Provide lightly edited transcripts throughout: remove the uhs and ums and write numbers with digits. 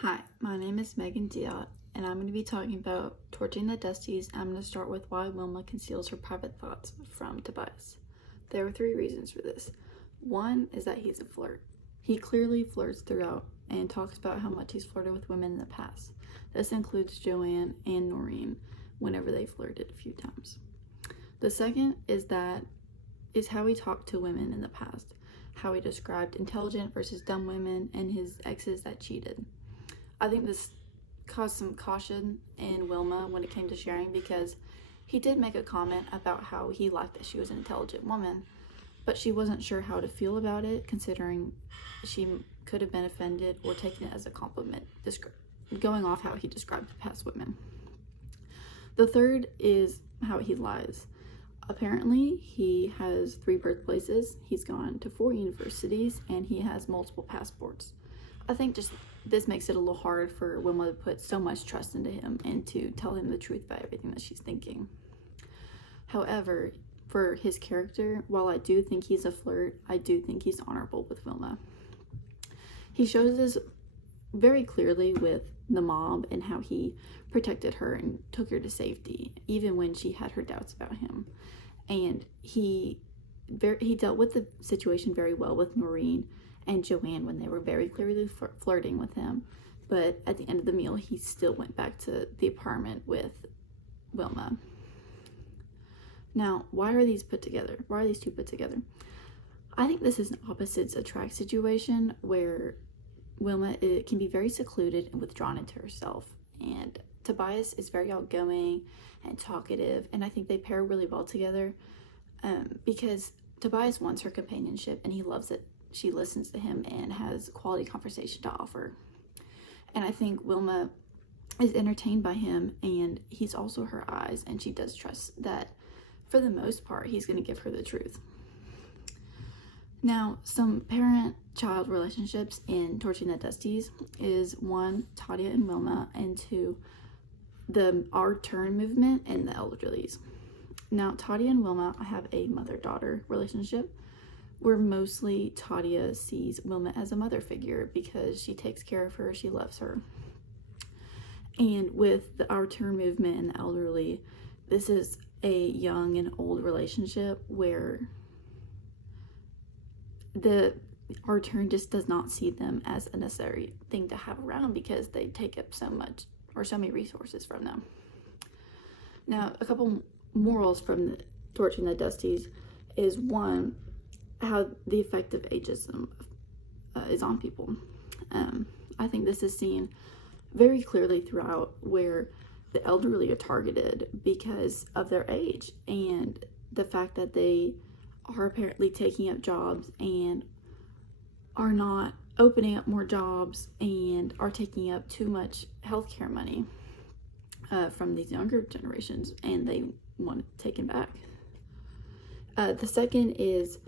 Hi, my name is Megan Diott, and I'm going to be talking about Torching the Dusties. I'm going to start with why Wilma conceals her private thoughts from Tobias. There are three reasons for this. One is that he's a flirt. He clearly flirts throughout and talks about how much he's flirted with women in the past. This includes Joanne and Noreen whenever they flirted a few times. The second is how he talked to women in the past, how he described intelligent versus dumb women and his exes that cheated. I think this caused some caution in Wilma when it came to sharing, because he did make a comment about how he liked that she was an intelligent woman, but she wasn't sure how to feel about it, considering she could have been offended or taken it as a compliment, going off how he described the past women. The third is how he lies. Apparently, he has 3 birthplaces, he's gone to 4 universities, and he has multiple passports. I think just this makes it a little hard for Wilma to put so much trust into him and to tell him the truth about everything that she's thinking. However, for his character, while I do think he's a flirt, I do think he's honorable with Wilma. He shows this very clearly with the mob and how he protected her and took her to safety, even when she had her doubts about him. And he dealt with the situation very well with Noreen and Joanne when they were very clearly flirting with him. But at the end of the meal, he still went back to the apartment with Wilma. Now, why are these put together? Why are these two put together? I think this is an opposites attract situation where Wilma can be very secluded and withdrawn into herself, and Tobias is very outgoing and talkative, and I think they pair really well together because Tobias wants her companionship and he loves it. She listens to him and has quality conversation to offer. And I think Wilma is entertained by him, and he's also her eyes, and she does trust that for the most part he's going to give her the truth. Now, some parent-child relationships in Torching the Dusties is 1, Tadia and Wilma, and 2, the Our Turn movement and the elderlies. Now, Tadia and Wilma have a mother-daughter relationship where mostly Tadia sees Wilma as a mother figure because she takes care of her, she loves her. And with the Our Turn movement and the elderly, this is a young and old relationship where Our Turn just does not see them as a necessary thing to have around because they take up so much or so many resources from them. Now, a couple morals from the Torching the Dusties is 1, how the effect of ageism is on people. I think this is seen very clearly throughout, where the elderly are targeted because of their age and the fact that they are apparently taking up jobs and are not opening up more jobs and are taking up too much healthcare money from these younger generations, and they want it taken back. The second is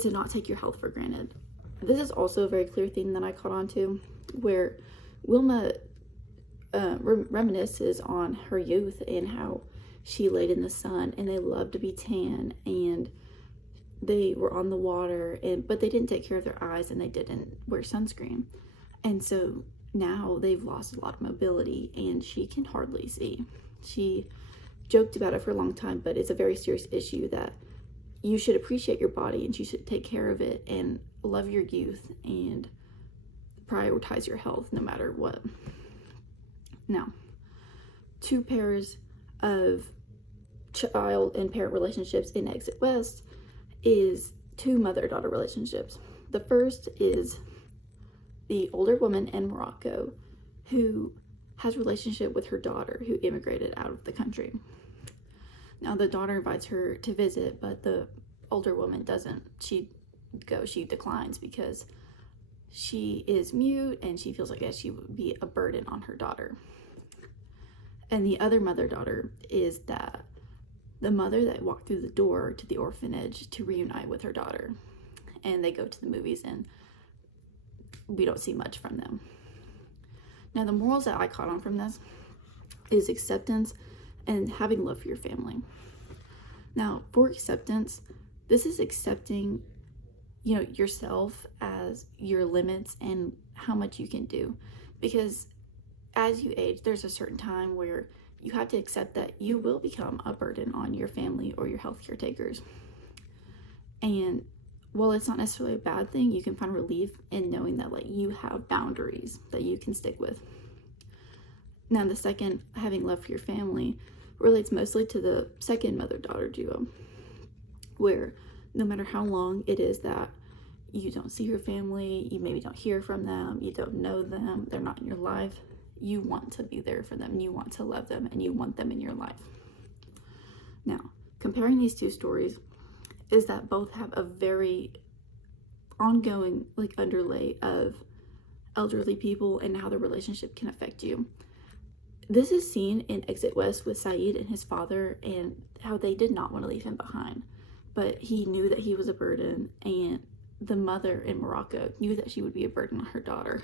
to not take your health for granted. This is also a very clear theme that I caught on to, where Wilma reminisces on her youth and how she laid in the sun and they loved to be tan and they were on the water, but they didn't take care of their eyes and they didn't wear sunscreen. And so now they've lost a lot of mobility and she can hardly see. She joked about it for a long time, but it's a very serious issue that you should appreciate your body and you should take care of it and love your youth and prioritize your health no matter what. Now, 2 pairs of child and parent relationships in Exit West is 2 mother-daughter relationships. The first is the older woman in Morocco who has a relationship with her daughter who immigrated out of the country. Now, the daughter invites her to visit, but the older woman doesn't. She declines because she is mute and she feels like she would be a burden on her daughter. And the other mother-daughter is the mother that walked through the door to the orphanage to reunite with her daughter. And they go to the movies and we don't see much from them. Now, the morals that I caught on from this is acceptance and having love for your family. Now, for acceptance, this is accepting yourself as your limits and how much you can do. because as you age, there's a certain time where you have to accept that you will become a burden on your family or your health caretakers. And while it's not necessarily a bad thing, you can find relief in knowing that like you have boundaries that you can stick with. Now, the second, having love for your family, relates mostly to the second mother-daughter duo, where no matter how long it is that you don't see your family, you maybe don't hear from them, you don't know them, they're not in your life, you want to be there for them, you want to love them, and you want them in your life. Now, comparing these two stories is that both have a very ongoing like underlay of elderly people and how the relationship can affect you. This is seen in Exit West with Saeed and his father, and how they did not want to leave him behind, but he knew that he was a burden, and the mother in Morocco knew that she would be a burden on her daughter,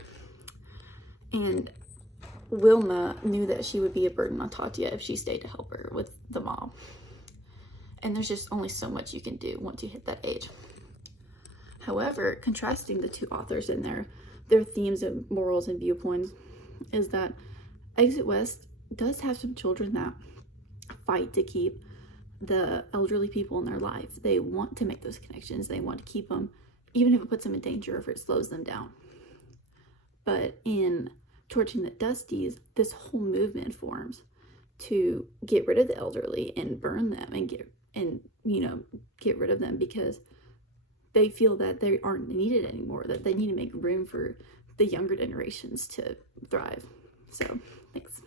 and Wilma knew that she would be a burden on Tatia if she stayed to help her with the mom. And there's just only so much you can do once you hit that age. However, contrasting the two authors in their themes of morals and viewpoints is that Exit West does have some children that fight to keep the elderly people in their life. They want to make those connections. They want to keep them, even if it puts them in danger, or if it slows them down. But in Torching the Dusties, this whole movement forms to get rid of the elderly and burn them and get rid of them because they feel that they aren't needed anymore, that they need to make room for the younger generations to thrive. So, thanks.